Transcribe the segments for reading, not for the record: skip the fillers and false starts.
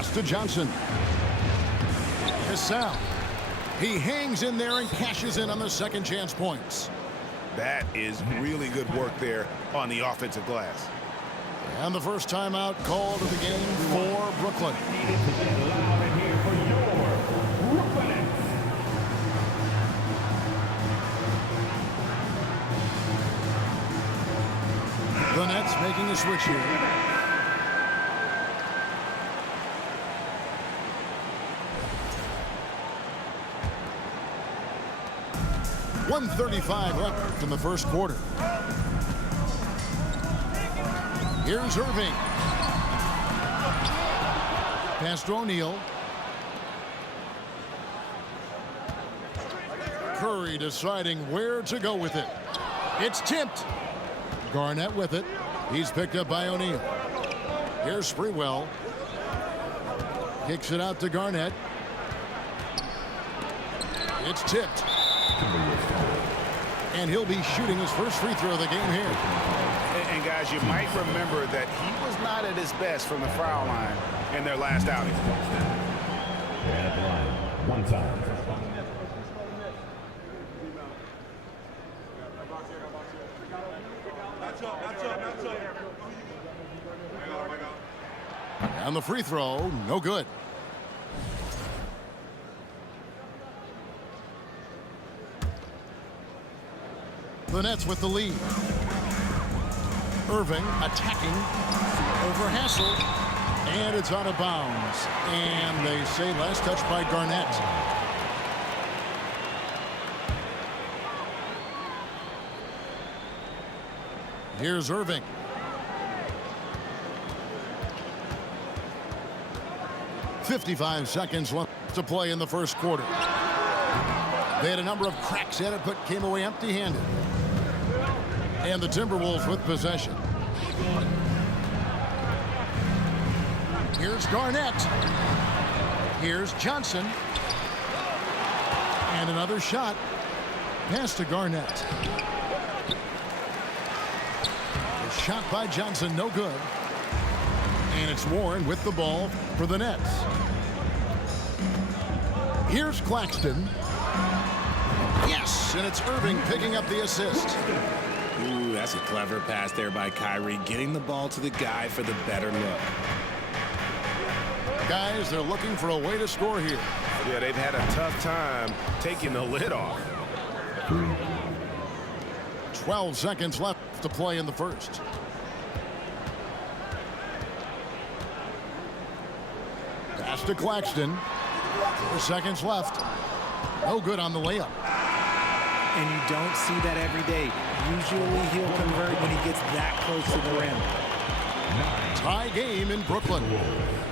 Pass to Johnson. Cassell. He hangs in there and cashes in on the second chance points. That is really good work there on the offensive glass. And the first timeout called of the game for Brooklyn. The Nets making a switch here. .135 left in the first quarter. Here's Irving. Pass to O'Neal. Curry deciding where to go with it. It's tipped. Garnett with it. He's picked up by O'Neal. Here's Sprewell. Kicks it out to Garnett. It's tipped. And he'll be shooting his first free throw of the game here. And guys, you might remember that he was not at his best from the foul line in their last outing. And at the line, one time. And the free throw, no good. The Nets with the lead. Irving attacking over Hassel. And it's out of bounds. And they say last touch by Garnett. Here's Irving. .55 seconds left to play in the first quarter. They had a number of cracks at it, but came away empty-handed. And the Timberwolves with possession. Here's Garnett. Here's Johnson. And another shot. Pass to Garnett. A shot by Johnson, no good. And it's Warren with the ball for the Nets. Here's Claxton. Yes, and it's Irving picking up the assist. Ooh, that's a clever pass there by Kyrie, getting the ball to the guy for the better look. Guys, they're looking for a way to score here. Yeah, they've had a tough time taking the lid off. 12 seconds left to play in the first. Pass to Claxton. 4 seconds left. No good on the layup. And you don't see that every day. Usually he'll convert when he gets that close to the rim. Tie game in Brooklyn.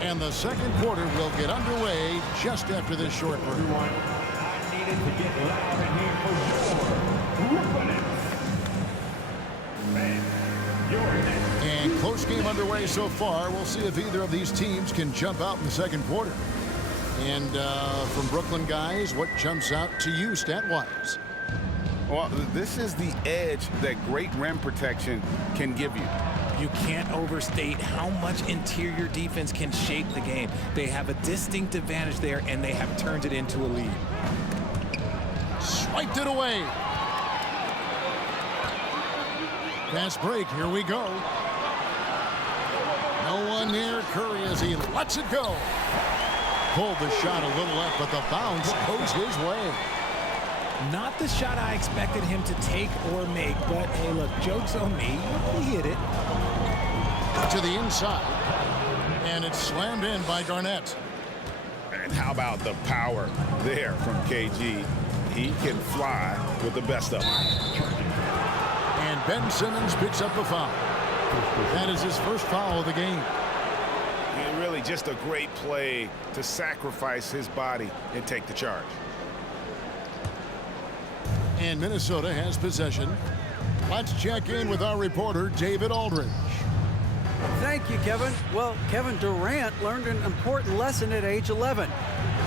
And the second quarter will get underway just after this short break. And close game underway so far. We'll see if either of these teams can jump out in the second quarter. And from Brooklyn guys, what jumps out to you stat-wise? Well, this is the edge that great rim protection can give you. You can't overstate how much interior defense can shape the game. They have a distinct advantage there, and they have turned it into a lead. Swiped it away. Fast break, here we go. No one near Curry as he lets it go. Pulled the shot a little left, but the bounce goes his way. Not the shot I expected him to take or make, but hey, look, joke's on me. He hit it. To the inside. And it's slammed in by Garnett. And how about the power there from KG? He can fly with the best of them. And Ben Simmons picks up a foul. That is his first foul of the game. And really just a great play to sacrifice his body and take the charge. And Minnesota has possession. Let's check in with our reporter, David Aldridge. Thank you, Kevin. Well, Kevin Durant learned an important lesson at age 11.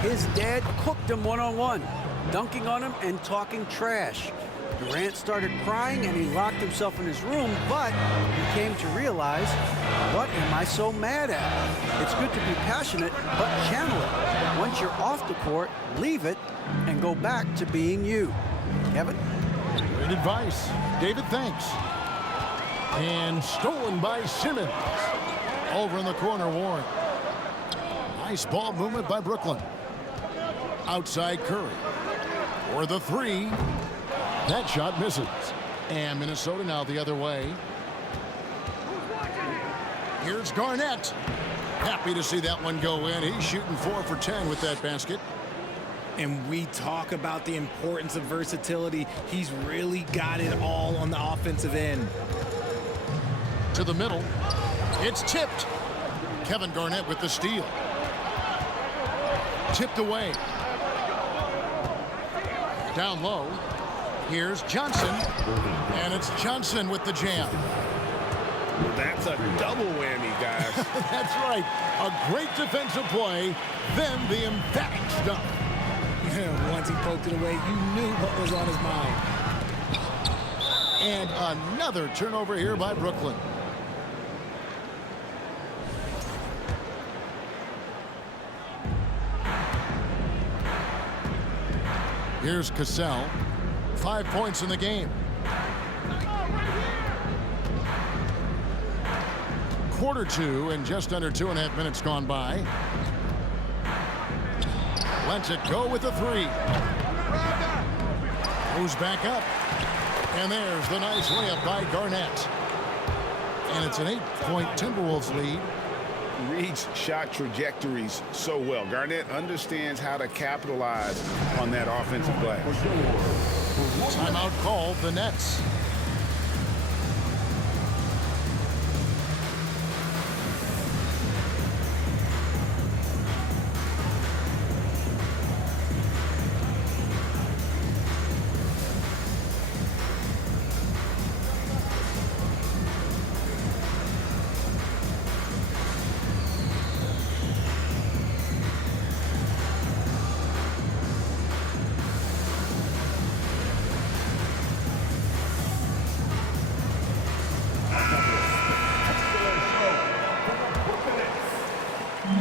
His dad cooked him one-on-one, dunking on him and talking trash. Durant started crying and he locked himself in his room, but he came to realize, what am I so mad at? It's good to be passionate, but channel it. Once you're off the court, leave it and go back to being you. Kevin? Great advice. David, thanks. And stolen by Simmons. Over in the corner, Warren. Nice ball movement by Brooklyn. Outside Curry. For the three. That shot misses. And Minnesota now the other way. Here's Garnett. Happy to see that one go in. He's shooting 4 for 10 with that basket. And we talk about the importance of versatility. He's really got it all on the offensive end. To the middle. It's tipped. Kevin Garnett with the steal. Tipped away. Down low. Here's Johnson. And it's Johnson with the jam. That's a double whammy, guys. That's right. A great defensive play, then the emphatic stuff. Once he poked it away, you knew what was on his mind. And another turnover here by Brooklyn. Here's Cassell. 5 points in the game. Quarter 2 and just under 2.5 minutes gone by. Lets it go with the three. Moves back up. And there's the nice layup by Garnett. And it's an 8-point Timberwolves lead. Reads shot trajectories so well. Garnett understands how to capitalize on that offensive play. Timeout called the Nets.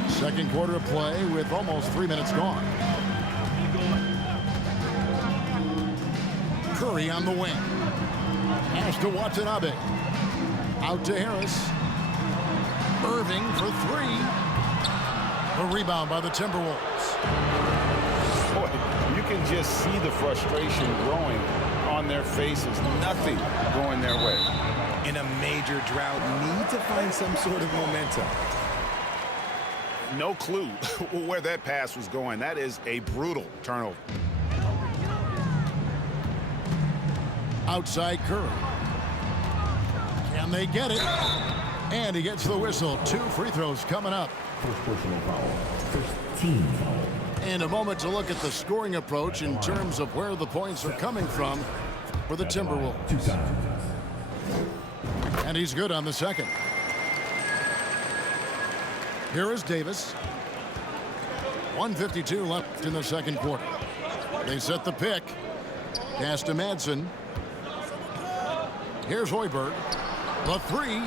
Second quarter of play with almost 3 minutes gone. Curry on the wing. Pass to Watanabe. Out to Harris. Irving for three. A rebound by the Timberwolves. Boy, you can just see the frustration growing on their faces. Nothing going their way. In a major drought, need to find some sort of momentum. No clue where that pass was going. That is a brutal turnover. Outside Curry. Can they get it? And he gets the whistle. 2 free throws coming up. First personal foul. First team foul. And a moment to look at the scoring approach in terms of where the points are coming from for the Timberwolves. 2 times. And he's good on the second. Here is Davis. 1:52 left in the second quarter. They set the pick. Pass to Madsen. Here's Hoiberg. The three.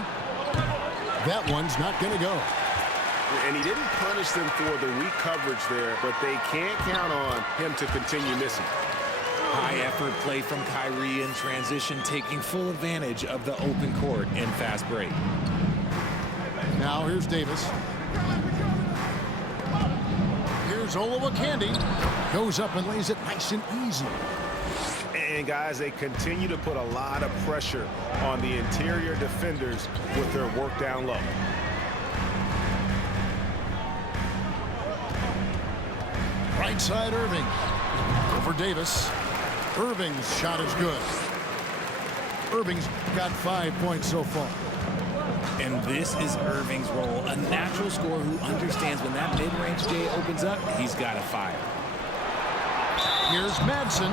That one's not going to go. And he didn't punish them for the weak coverage there, but they can't count on him to continue missing. High effort play from Kyrie in transition, taking full advantage of the open court and fast break. Now here's Davis. Here's Olowokandi. Goes up and lays it nice and easy. And guys, they continue to put a lot of pressure on the interior defenders with their work down low. Right side Irving. Over Davis. Irving's shot is good. Irving's got 5 points so far. And this is Irving's role, a natural scorer who understands when that mid-range J opens up, he's got to fire. Here's Madsen.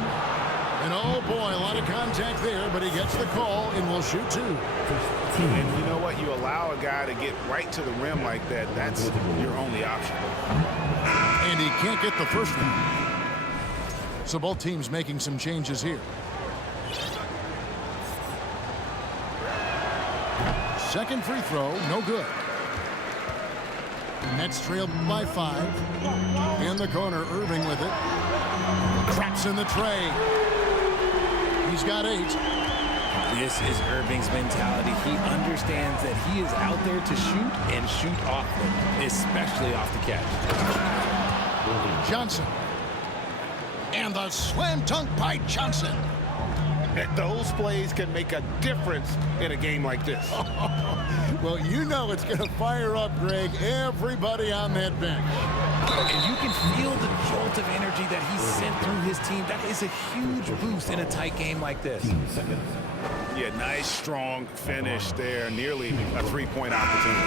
And oh boy, a lot of contact there, but he gets the call and will shoot 2. And you know what? You allow a guy to get right to the rim like that, that's your only option. And he can't get the first one. So both teams making some changes here. second free throw, no good. Nets trailed by 5. In the corner, Irving with it. Traps in the tray. He's got 8. This is Irving's mentality. He understands that he is out there to shoot and shoot often, especially off the catch. Johnson. And the slam dunk by Johnson. Those plays can make a difference in a game like this. Well, you know it's going to fire up, Greg, everybody on that bench. And you can feel the jolt of energy that he sent through his team. That is a huge boost in a tight game like this. Yeah, nice, strong finish there. Nearly a three-point opportunity.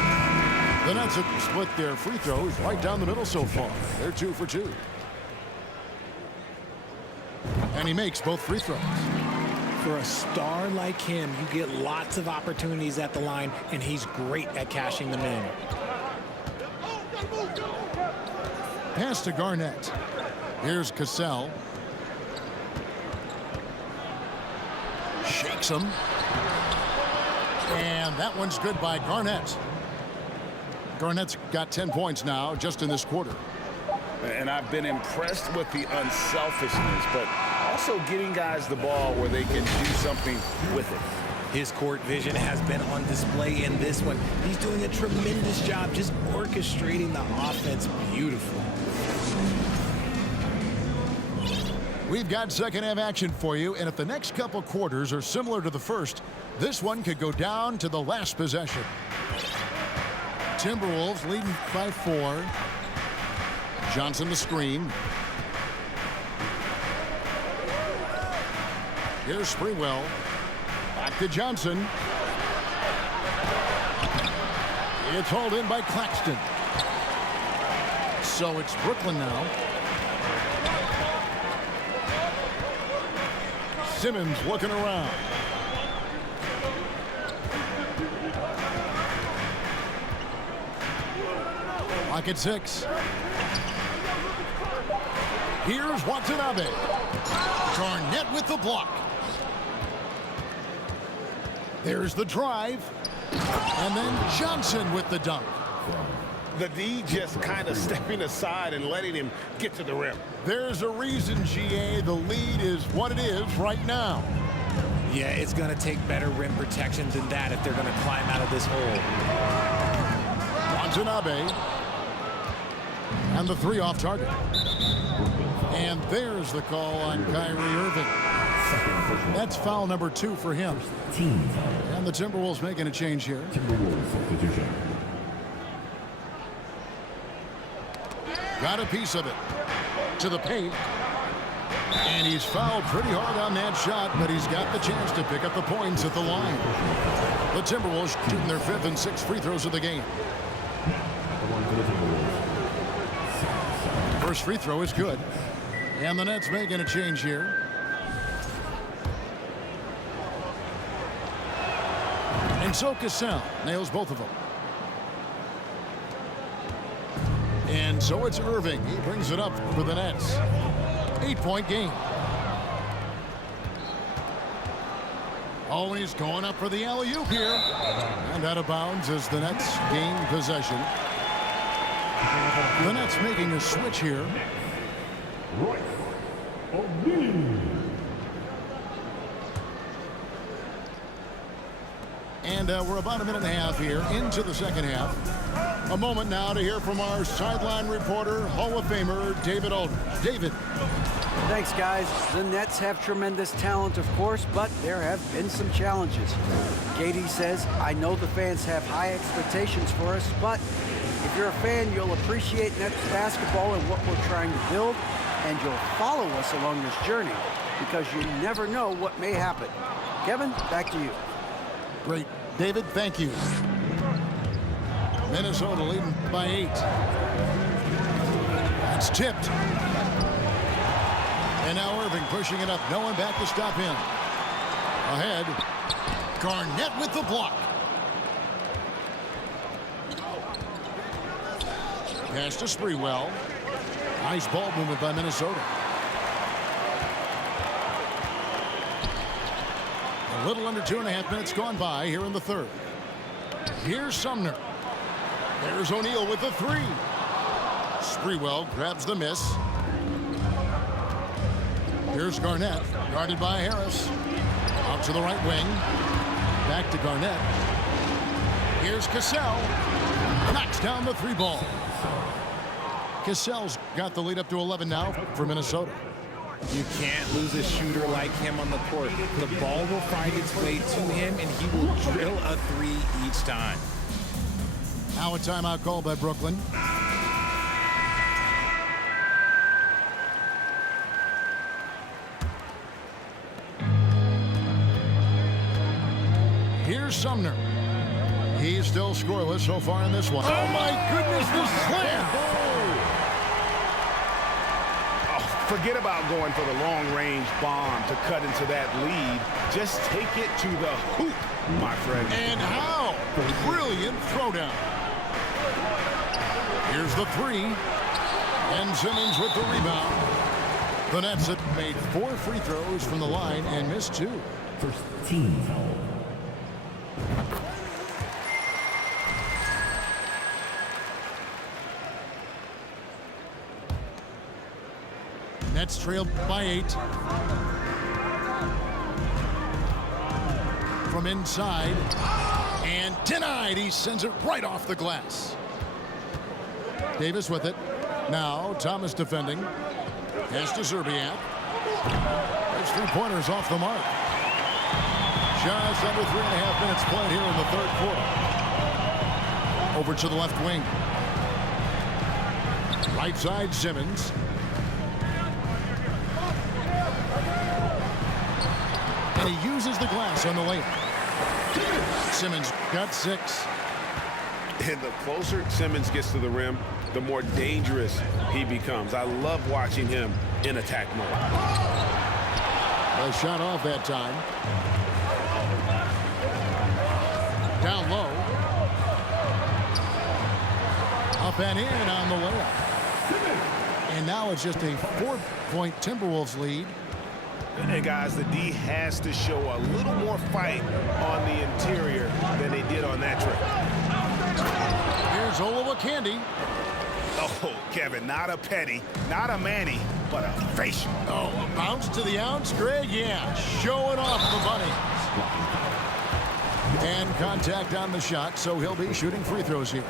The Nets have split their free throws right down the middle so far. They're 2 for 2. And he makes both free throws. For a star like him, you get lots of opportunities at the line, and he's great at cashing them in. Pass to Garnett. Here's Cassell. Shakes him. And that one's good by Garnett. Garnett's got 10 points now just in this quarter. And I've been impressed with the unselfishness, but also getting guys the ball where they can do something with it. His court vision has been on display in this one. He's doing a tremendous job just orchestrating the offense beautifully. We've got second half action for you, and if the next couple quarters are similar to the first, this one could go down to the last possession. Timberwolves leading by 4. Johnson the screen. Here's Sprewell. Back to Johnson. It's hauled in by Claxton. So it's Brooklyn now. Simmons looking around. Lock at 6. Here's Watanabe. Garnett with the block. There's the drive. And then Johnson with the dunk. The D just kind of stepping aside and letting him get to the rim. There's a reason, GA, the lead is what it is right now. Yeah, it's going to take better rim protection than that if they're going to climb out of this hole. Watanabe. And the 3 off target. And there's the call on Kyrie Irving. That's foul number 2 for him. And the Timberwolves making a change here. Timberwolves substitution. Got a piece of it. To the paint. And he's fouled pretty hard on that shot, but he's got the chance to pick up the points at the line. The Timberwolves shooting their 5th and 6th free throws of the game. First free throw is good. And the Nets making a change here. And so Cassell nails both of them. And so it's Irving. He brings it up for the Nets. 8-point game. Always going up for the alley-oop here. And out of bounds as the Nets gain possession. The Nets making a switch here. Royce O'Neal. And we're about a minute and a half here into the second half. A moment now to hear from our sideline reporter, Hall of Famer David Aldridge. David. Thanks, guys. The Nets have tremendous talent, of course, but there have been some challenges. Katie says, I know the fans have high expectations for us, but if you're a fan, you'll appreciate Nets basketball and what we're trying to build, and you'll follow us along this journey because you never know what may happen. Kevin, back to you. Great. David, thank you. Minnesota leading by 8. It's tipped. And now Irving pushing it up. No one back to stop him. Ahead. Garnett with the block. Pass to Sprewell. Nice ball movement by Minnesota. A little under 2.5 minutes gone by here in the third. Here's Sumner. There's O'Neal with the three. Sprewell grabs the miss. Here's Garnett, guarded by Harris. Out to the right wing. Back to Garnett. Here's Cassell. Knocks down the three ball. Cassell's got the lead up to 11 now for Minnesota. You can't lose a shooter like him on the court. The ball will find its way to him, and he will drill a three each time. Now a timeout called by Brooklyn. Here's Sumner. He's still scoreless so far in this one. Oh my goodness, the slam! Forget about going for the long-range bomb to cut into that lead. Just take it to the hoop, my friend. And how? Brilliant throwdown. Here's the three. And Simmons with the rebound. The Nets have made 4 free throws from the line and missed 2. First team foul. Nets trailed by 8. From inside. And denied. He sends it right off the glass. Davis with it. Now Thomas defending. Pass to Zerbiak. There's 3-pointers off the mark. Just under 3.5 minutes played here in the third quarter. Over to the left wing. Right side Simmons. And he uses the glass on the layup. Simmons got 6. And the closer Simmons gets to the rim, the more dangerous he becomes. I love watching him in attack mode. A shot off that time. Down low. Up and in on the layup. And now it's just a 4-point Timberwolves lead. And guys, the D has to show a little more fight on the interior than they did on that trip. Here's Olowokandi. Oh, Kevin, not a petty, not a Manny, but a facial. Oh, a bounce to the ounce, Greg? Yeah, showing off the bunny. And contact on the shot, so he'll be shooting free throws here.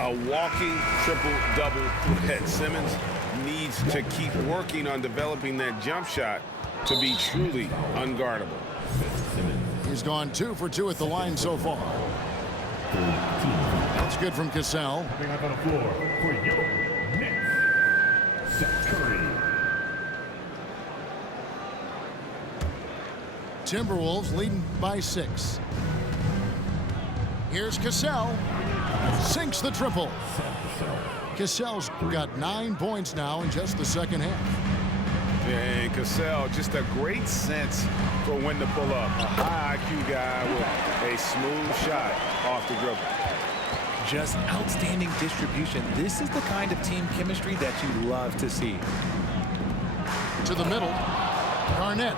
A walking triple-double threat. Simmons needs to keep working on developing that jump shot to be truly unguardable. He's gone 2 for 2 at the line so far. That's good from Cassell. Coming up on the floor for your Knicks, Seth Curry. Timberwolves leading by 6. Here's Cassell. Sinks the triple. Cassell's got 9 points now in just the second half. And Cassell, just a great sense for when to pull up. A high IQ guy with a smooth shot off the dribble. Just outstanding distribution. This is the kind of team chemistry that you love to see. To the middle. Garnett.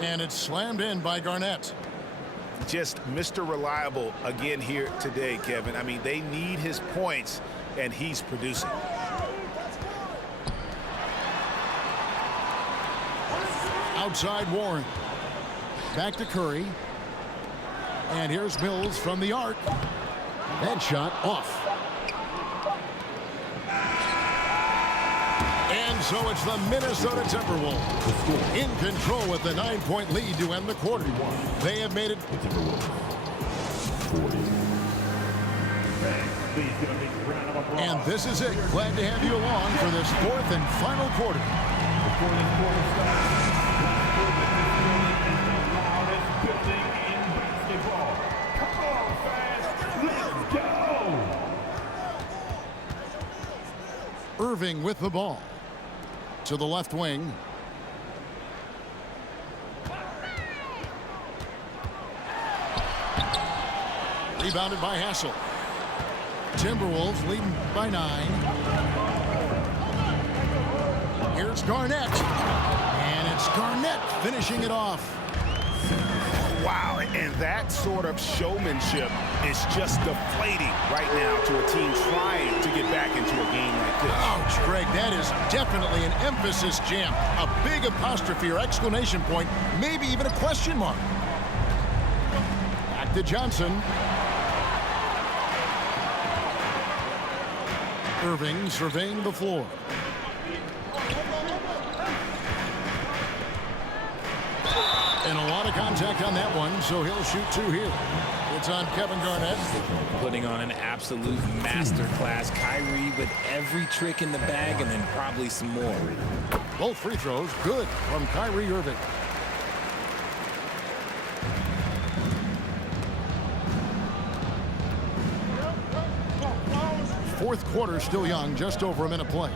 And it's slammed in by Garnett. Just Mr. Reliable again here today, Kevin. I mean, they need his points, and he's producing. Outside Warren. Back to Curry. And here's Mills from the arc. That shot off. And so it's the Minnesota Timberwolves in control with the 9-point lead to end the quarter. They have made it. And this is it. Glad to have you along for this 4th and final quarter. Before this quarter starts, loudest building in basketball. Come on, fans, let's go! Irving with the ball. To the left wing. Rebounded by Hassel. Timberwolves leading by 9. Here's Garnett. And it's Garnett finishing it off. Wow, and that sort of showmanship is just deflating right now to a team trying to get back into a game like this. Ouch, Greg, that is definitely an emphasis jam. A big apostrophe or exclamation point, maybe even a question mark. Back to Johnson. Irving surveying the floor. And a lot of contact on that one, so he'll shoot 2 here. It's on Kevin Garnett. Putting on an absolute masterclass. Kyrie with every trick in the bag and then probably some more. Both free throws good from Kyrie Irving. Fourth quarter still young, just over a minute play.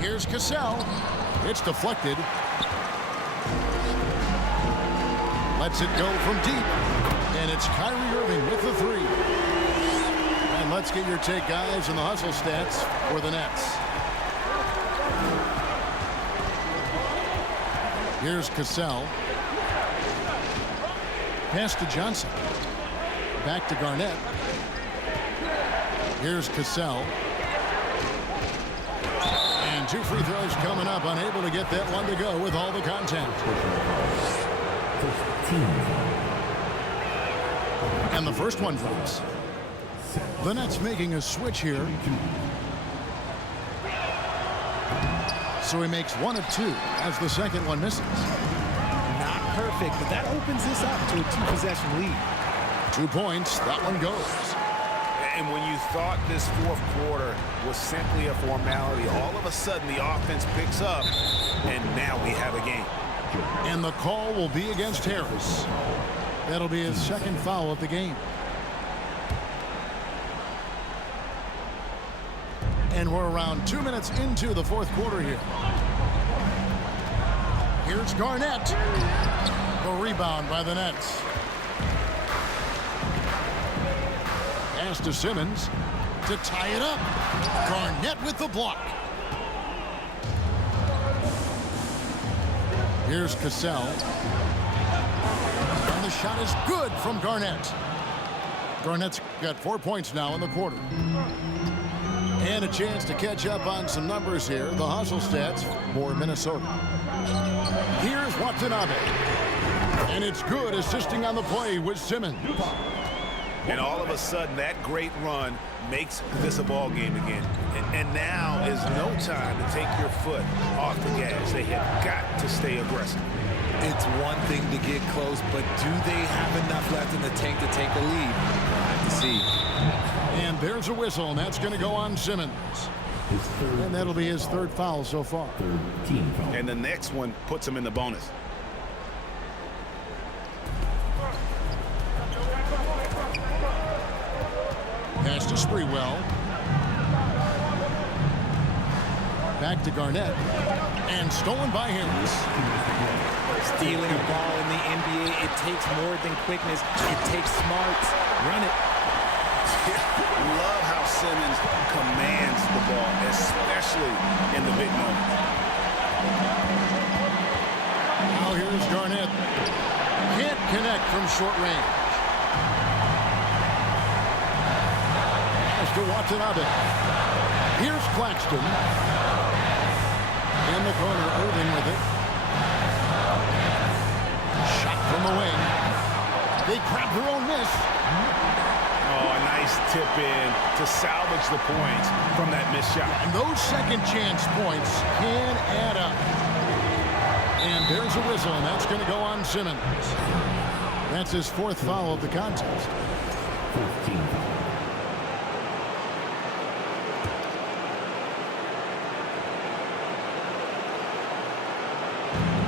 Here's Cassell. It's deflected. Lets it go from deep. And it's Kyrie Irving with the 3. And let's get your take, guys, on the hustle stats for the Nets. Here's Cassell. Pass to Johnson. Back to Garnett. Here's Cassell. And 2 free throws coming up. Unable to get that one to go with all the contact. And the first one drops. The Nets making a switch here. So he makes 1 of 2 as the second one misses. Not perfect, but that opens this up to a 2-possession lead. 2 points. That one goes. And when you thought this fourth quarter was simply a formality, all of a sudden the offense picks up, and now we have a game. And the call will be against Harris. That'll be his second foul of the game. And we're around 2 minutes into the fourth quarter here. Here's Garnett. The rebound by the Nets. Pass to Simmons to tie it up. Garnett with the block. Here's Cassell. And the shot is good from Garnett. Garnett's got 4 points now in the quarter. And a chance to catch up on some numbers here. The hustle stats for Minnesota. Here's Watanabe. And it's good, assisting on the play with Simmons. And all of a sudden, that great run makes this a ball game again. And now is no time to take your foot off the gas. They have got to stay aggressive. It's one thing to get close, but do they have enough left in the tank to take a lead? We'll have to see. And there's a whistle, and that's going to go on Simmons. And that'll be his 3rd foul so far. And the next one puts him in the bonus. Pass to Sprewell. Back to Garnett. And stolen by Harris. Stealing a ball in the NBA, it takes more than quickness. It takes smarts. Run it. Love how Simmons commands the ball, especially in the big moments. Now here's Garnett. Can't connect from short range. Pass to Watanabe. Here's Claxton. In the corner, Irving with it. Shot from the wing. They grab their own miss. Oh, a nice tip in to salvage the points from that missed shot. And those second chance points can add up. And there's a whistle, and that's going to go on Simmons. That's his 4th foul of the contest. 15.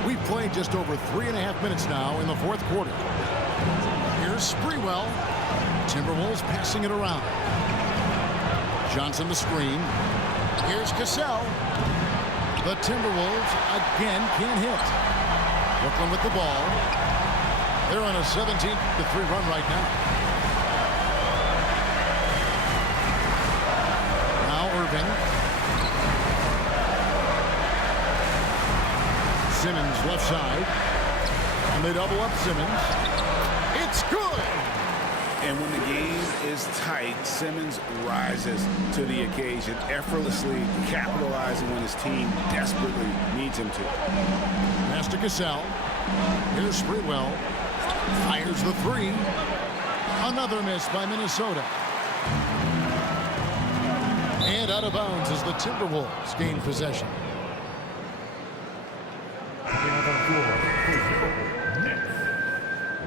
We've played just over 3.5 minutes now in the fourth quarter. Here's Sprewell. Timberwolves passing it around. Johnson the screen. Here's Cassell. The Timberwolves again can't hit. Brooklyn with the ball. They're on a 17-3 run right now. Now Irving. Simmons left side. And they double up Simmons. It's good. And when the game is tight, Simmons rises to the occasion, effortlessly capitalizing when his team desperately needs him to. Pass to Cassell. Here's Sprewell. Fires the three. Another miss by Minnesota. And out of bounds as the Timberwolves gain possession. Coming out on the floor for Nets,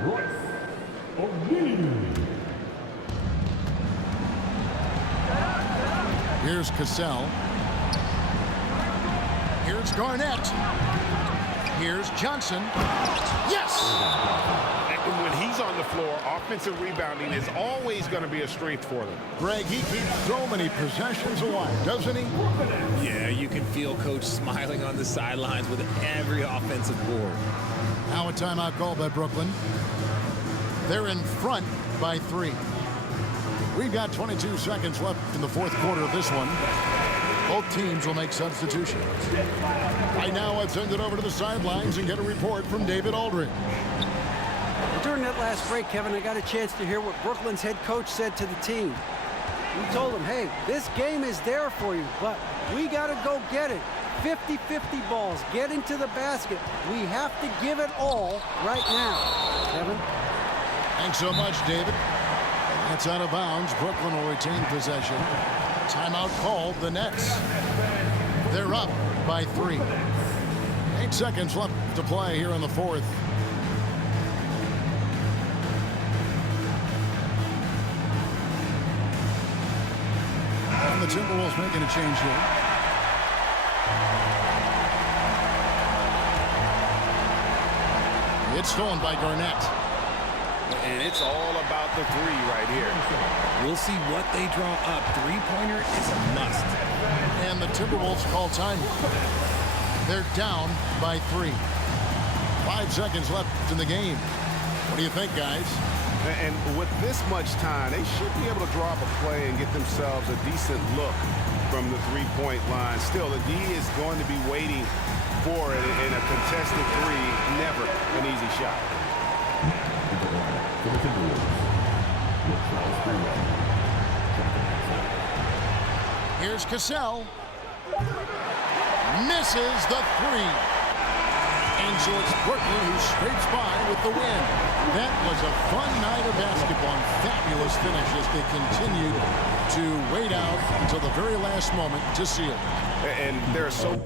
Royce O'Neal. Here's Cassell. Here's Garnett. Here's Johnson. Yes! And when he's on the floor, offensive rebounding is always going to be a strength for them. Greg, he keeps so many possessions alive, doesn't he? Yeah, you can feel Coach smiling on the sidelines with every offensive board. Now a timeout call by Brooklyn. They're in front by 3. We've got 22 seconds left in the fourth quarter of this one. Both teams will make substitutions. Right now, let's send it over to the sidelines and get a report from David Aldridge. During that last break, Kevin, I got a chance to hear what Brooklyn's head coach said to the team. He told them, hey, this game is there for you, but we got to go get it. 50-50 balls, get into the basket. We have to give it all right now. Kevin? Thanks so much, David. That's out of bounds. Brooklyn will retain possession. Timeout called the Nets. They're up by 3. 8 seconds left to play here in the fourth. And the Timberwolves making a change here. It's stolen by Garnett. And it's all about the three right here. We'll see what they draw up. Three-pointer is a must. And the Timberwolves call time. They're down by 3. 5 seconds left in the game. What do you think, guys? And with this much time, they should be able to draw up a play and get themselves a decent look from the three-point line. Still, the D is going to be waiting for it in a contested three. Never an easy shot. Here's Cassell. Misses the 3. And so it's Brooklyn who scrapes by with the win. That was a fun night of basketball. Fabulous finish as they continued to wait out until the very last moment to seal it. And they're so